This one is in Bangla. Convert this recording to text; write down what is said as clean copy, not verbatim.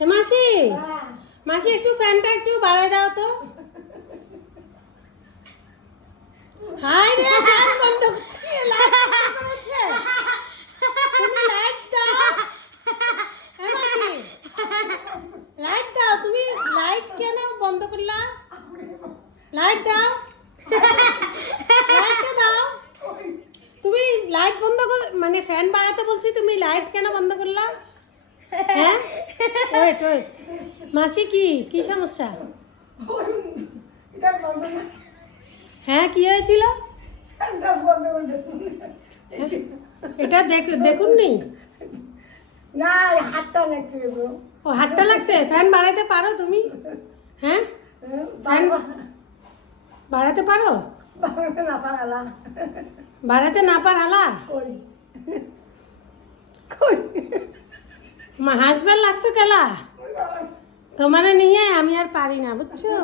হে মাসি, মাসি একটু ফ্যানটা একটু বাড়ায় দাও তো। হাই রে, ফ্যান বন্ধ করতে লাইট করেছে। তুমি লাইট দাও। হে মাসি, লাইট দাও। তুমি লাইট কেন বন্ধ করলা? লাইট দাও, লাইটটা দাও। তুমি লাইট বন্ধ কর, মানে ফ্যান বাড়াতে বলছি, তুমি লাইট কেন বন্ধ করলা? হ্যাঁ, ওয়েট ওয়েট। মাসি কি কি সমস্যা? হ্যাঁ, কি হয়েছিল? এটা দেখুন নি। না, হাতটা লাগছে গো। ও, হাতটা লাগছে। ফ্যান বাড়াইতে পারো তুমি? হ্যাঁ, ফ্যান বাড়াতে পারো? না পারালা। বাড়াতে না পারালা? কই কই হাসবার লাগছো কেলা? তোমার নিয়ে আমি আর পারি না, বুঝছো?